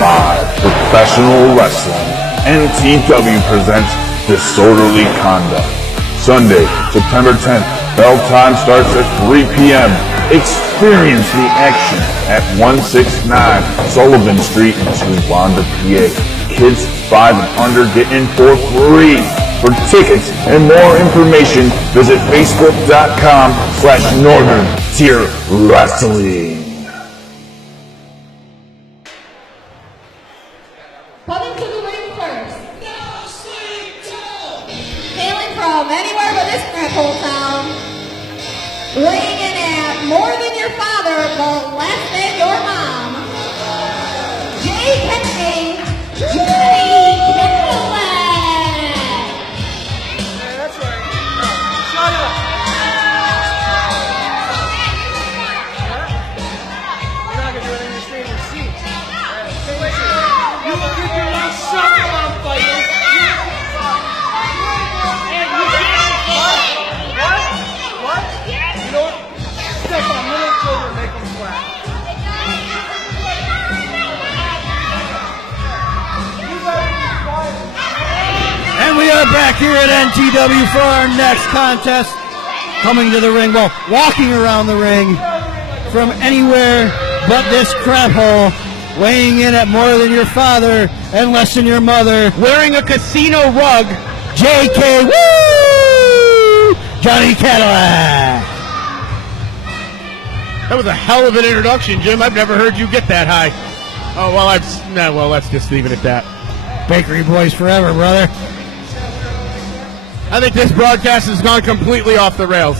Live professional wrestling. NTW presents Disorderly Conduct. Sunday, September 10th. Bell time starts at 3 p.m. Experience the action at 169 Sullivan Street in Towanda, PA. Kids 5 and under get in for free. For tickets and more information, visit facebook.com/Northern Tier Wrestling. Coming to the ring first. Hailing from anywhere but this crap-hole town. Weighing in at more than your father, but less than your mom. J.K. Johnny Kadillac. Hey, that's right. Shut up. You're not going to do anything to stay in your seat. You will get your last shot on fighting. What? You know what? Step on little children, make them sweat. And we are back here at NTW for our next contest. Coming to the ring, well, walking around the ring from anywhere but this crap hole. Weighing in at more than your father and less than your mother. Wearing a casino rug, JK, woo! Johnny Cadillac. That was a hell of an introduction, Jim. I've never heard you get that high. Oh, well, let's just leave it at that. Bakery boys forever, brother. I think this broadcast has gone completely off the rails.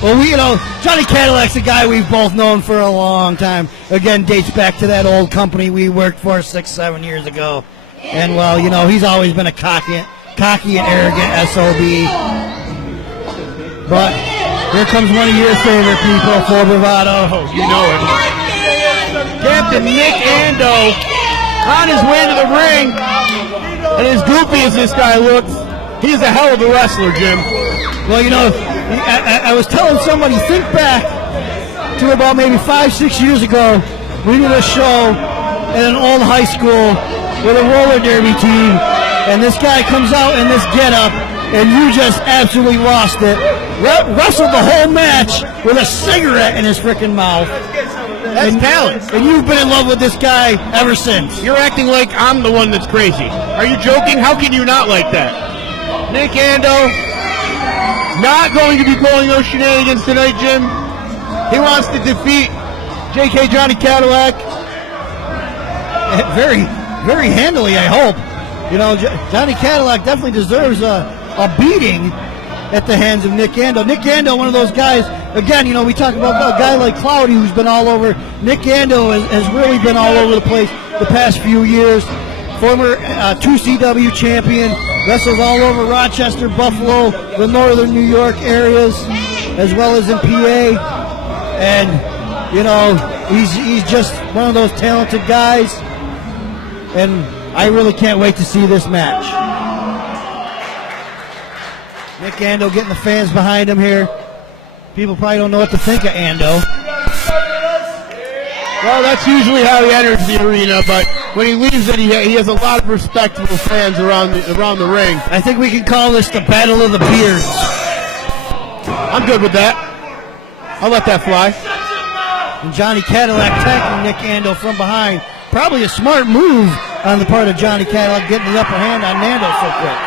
Well, Johnny Cadillac's a guy we've both known for a long time. Again, dates back to that old company we worked for 6-7 years ago. And, well, he's always been a cocky and arrogant SOB. But here comes one of your favorite people, full bravado. Oh, you know it. Captain Nick Ando on his way to the ring. And as goofy as this guy looks, he's a hell of a wrestler, Jim. Well, I was telling somebody, think back to about maybe 5-6 years ago. We did a show at an old high school with a roller derby team, and this guy comes out in this getup, and you just absolutely lost it. Wrestled the whole match with a cigarette in his freaking mouth. That's talent. And you've been in love with this guy ever since. You're acting like I'm the one that's crazy. Are you joking? How can you not like that? Nick Ando, not going to be pulling those shenanigans tonight, Jim. He wants to defeat J.K. Johnny Cadillac. Very, very handily, I hope. Johnny Cadillac definitely deserves a beating at the hands of Nick Ando. Nick Ando, one of those guys, again, we talk about a guy like Cloudy who's been all over. Nick Ando has really been all over the place the past few years. Former 2CW champion, wrestles all over Rochester, Buffalo, the northern New York areas, as well as in PA. And, he's just one of those talented guys. And I really can't wait to see this match. Nick Ando getting the fans behind him here. People probably don't know what to think of Ando. Well, that's usually how he enters the arena, but when he leaves it, he has a lot of respectable fans around the ring. I think we can call this the Battle of the Beards. I'm good with that. I'll let that fly. And Johnny Cadillac tackling Nick Ando from behind. Probably a smart move on the part of Johnny Cadillac, getting the upper hand on Ando so quick.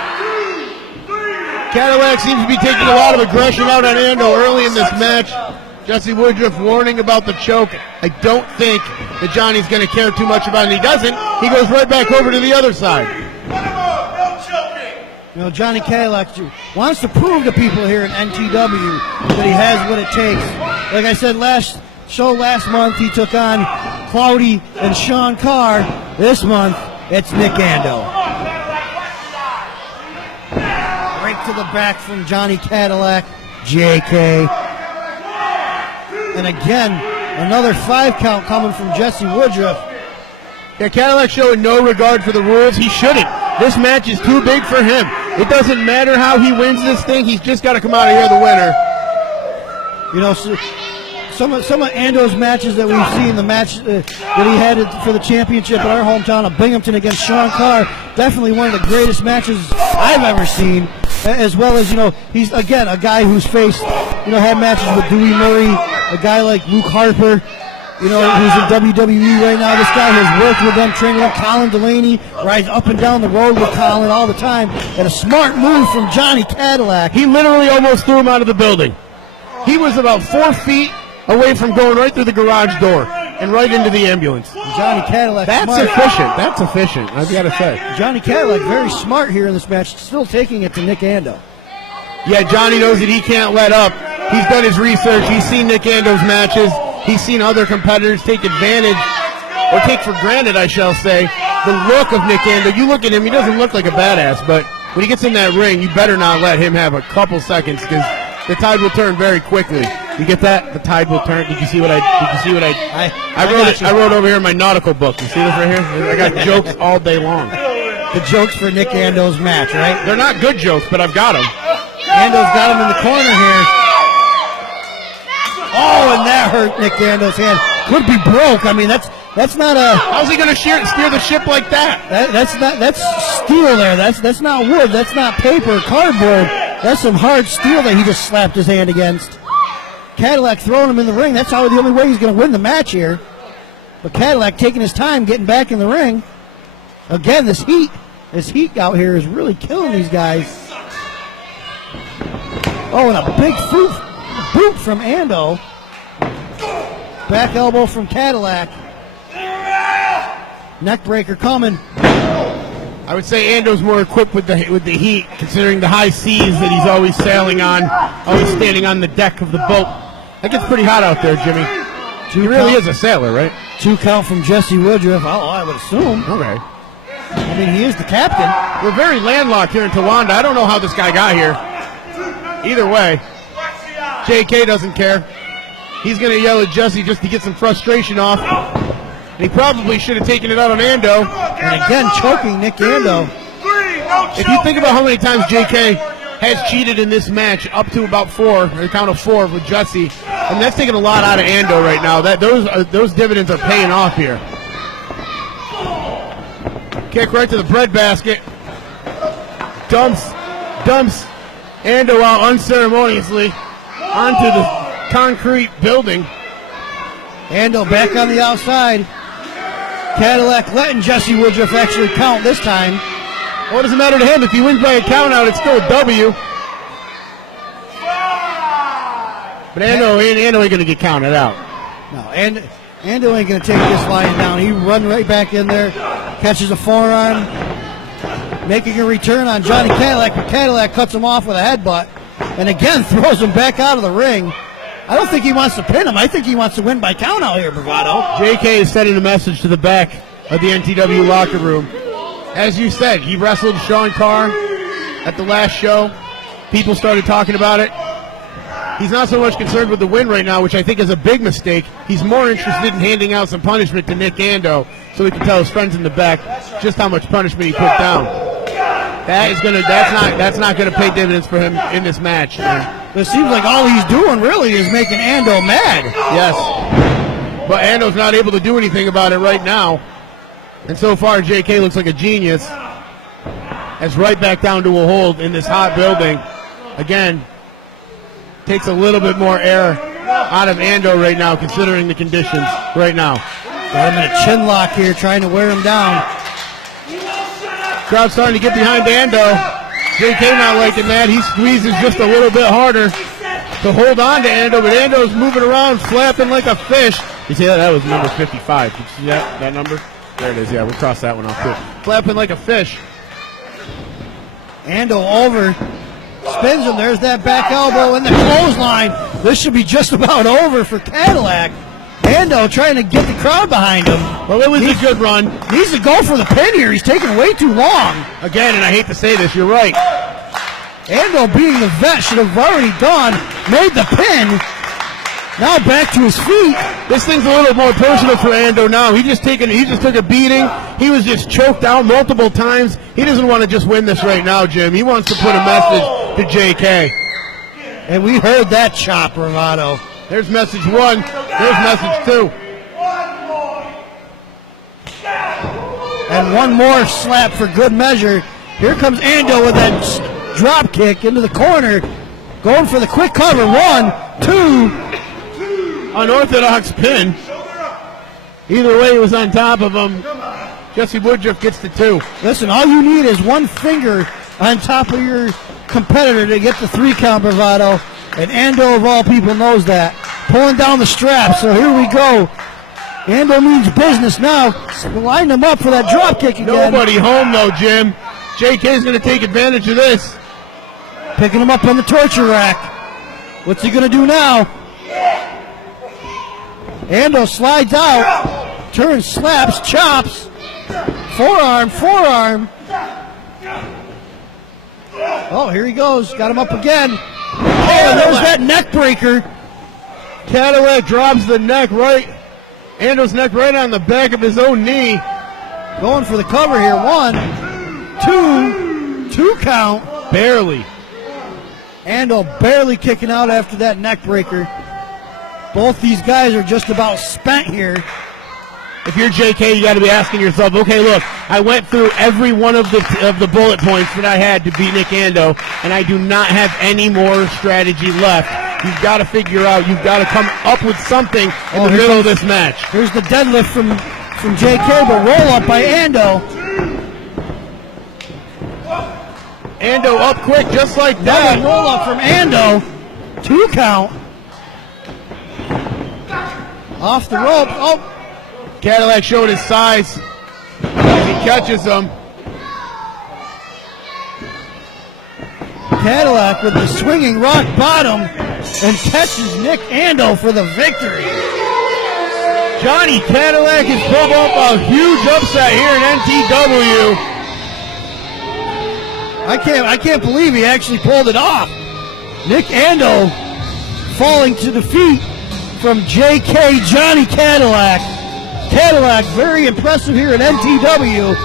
Cadillac seems to be taking a lot of aggression out on Ando early in this match. Jesse Woodruff warning about the choke. I don't think that Johnny's going to care too much about it. He doesn't. He goes right back over to the other side. Johnny Cadillac wants to prove to people here in NTW that he has what it takes. Like I said last month, he took on Cloudy and Sean Carr. This month, it's Nick Ando. Right to the back from Johnny Cadillac, JK. And again, another 5 count coming from Jesse Woodruff. Yeah, Cadillac showing no regard for the rules. He shouldn't. This match is too big for him. It doesn't matter how he wins this thing. He's just got to come out of here the winner. some of Ando's matches that we've seen, the match that he had for the championship in our hometown of Binghamton against Sean Carr, definitely one of the greatest matches I've ever seen. As well as, he's, again, a guy who's faced, had matches with Dewey Murray, a guy like Luke Harper, who's in WWE right now. This guy has worked with them, trained with them. Colin Delaney rides up and down the road with Colin all the time. And a smart move from Johnny Cadillac. He literally almost threw him out of the building. He was about 4 feet away from going right through the garage door and right into the ambulance. Johnny Cadillac, That's smart. efficient. That's efficient, I've got to say. Johnny Cadillac, very smart here in this match, still taking it to Nick Ando. Yeah, Johnny knows that he can't let up. He's done his research. He's seen Nick Ando's matches. He's seen other competitors take advantage, or take for granted, I shall say, the look of Nick Ando. You look at him, he doesn't look like a badass, but when he gets in that ring, you better not let him have a couple seconds, because the tide will turn very quickly. You get that? The tide will turn. Did you see what I wrote over here in my nautical book. You see this right here? I got jokes all day long. The jokes for Nick Ando's match, right? They're not good jokes, but I've got them. Ando's got him in the corner here. Oh, and that hurt Nick Ando's hand. Could be broke. I mean, that's not a. How's he going to steer the ship like that? That's steel there. That's not wood. That's not paper, cardboard. That's some hard steel that he just slapped his hand against. Cadillac throwing him in the ring. That's the only way he's going to win the match here. But Cadillac taking his time getting back in the ring. Again, this heat out here is really killing these guys. Oh, and a big boot from Ando. Back elbow from Cadillac. Neck breaker coming. I would say Ando's more equipped with the heat, considering the high seas that he's always sailing on, always standing on the deck of the boat. That gets pretty hot out there, Jimmy. He really is a sailor, right? 2 count from Jesse Woodruff. Oh, I would assume. Okay. I mean, he is the captain. We're very landlocked here in Towanda. I don't know how this guy got here. Either way, JK doesn't care. He's going to yell at Jesse just to get some frustration off. And he probably should have taken it out on Ando. And again, choking Nick Ando. If you think about how many times JK has cheated in this match, up to about 4, or a count of 4 with Jesse, and that's taking a lot out of Ando right now. Those dividends are paying off here. Kick right to the breadbasket. Dumps Ando out unceremoniously onto the concrete building. Ando back on the outside. Cadillac letting Jesse Woodruff actually count this time. What does it matter to him? If he wins by a count out, it's still a W. But Ando ain't going to get counted out. No, Ando ain't going to take this lying down. He run right back in there, catches a forearm, making a return on Johnny Cadillac, but Cadillac cuts him off with a headbutt, and again throws him back out of the ring. I don't think he wants to pin him. I think he wants to win by count out here, Bravado. JK is sending a message to the back of the NTW locker room. As you said, he wrestled Sean Carr at the last show. People started talking about it. He's not so much concerned with the win right now, which I think is a big mistake. He's more interested in handing out some punishment to Nick Ando so he can tell his friends in the back just how much punishment he put down. That's not gonna pay dividends for him in this match. But it seems like all he's doing really is making Ando mad. Yes. But Ando's not able to do anything about it right now. And so far, JK looks like a genius. As right back down to a hold in this hot building. Again, takes a little bit more air out of Ando right now, considering the conditions right now. Got him in a chin lock here, trying to wear him down. Crowd starting to get behind Ando. JK not liking that. He squeezes just a little bit harder to hold on to Ando, but Ando's moving around, flapping like a fish. You see that? That was number 55. Did you see that number? There it is. Yeah, we'll cross that one off too. Flapping like a fish. Ando over. Spins him. There's that back elbow and the clothesline. This should be just about over for Cadillac. Ando trying to get the crowd behind him. Well, it was a good run. Needs to go for the pin here. He's taking way too long. Again, and I hate to say this, you're right. Ando, being the vet, should have already gone, made the pin. Now back to his feet. This thing's a little more personal for Ando now. He just took a beating. He was just choked out multiple times. He doesn't want to just win this right now, Jim. He wants to put a message to JK. And we heard that chop, Bravado. There's message one. There's message two. And one more slap for good measure. Here comes Ando with that drop kick into the corner. Going for the quick cover. 1, 2. Unorthodox pin. Either way, he was on top of him. Jesse Woodruff gets the 2. Listen, all you need is one finger on top of your competitor to get the 3 count bravado. And Ando, of all people, knows that. Pulling down the strap. So here we go. Ando means business now. Line him up for that drop kick again. Nobody home, though, Jim. JK's going to take advantage of this. Picking him up on the torture rack. What's he going to do now? Ando slides out. Turns, slaps, chops. Forearm, forearm. Oh, here he goes. Got him up again. Oh, there's that neck breaker. Cadillac drops the neck right. Ando's neck right on the back of his own knee. Going for the cover here. 1, 2. 2 count. Barely. Ando barely kicking out after that neck breaker. Both these guys are just about spent here. If you're JK, you got to be asking yourself, okay, look, I went through every one of the bullet points that I had to beat Nick Ando, and I do not have any more strategy left. You've got to figure out, you've got to come up with something in the middle of this match. Here's the deadlift from JK, but roll up by Ando. Ando up quick, just like that. Another roll up from Ando. 2 count. Off the rope. Oh. Cadillac showed his size as he catches him. Cadillac with the swinging rock bottom and catches Nick Ando for the victory. Johnny Cadillac has pulled off a huge upset here in NTW. I can't believe he actually pulled it off. Nick Ando falling to defeat from JK Johnny Cadillac. Cadillac very impressive here in NTW.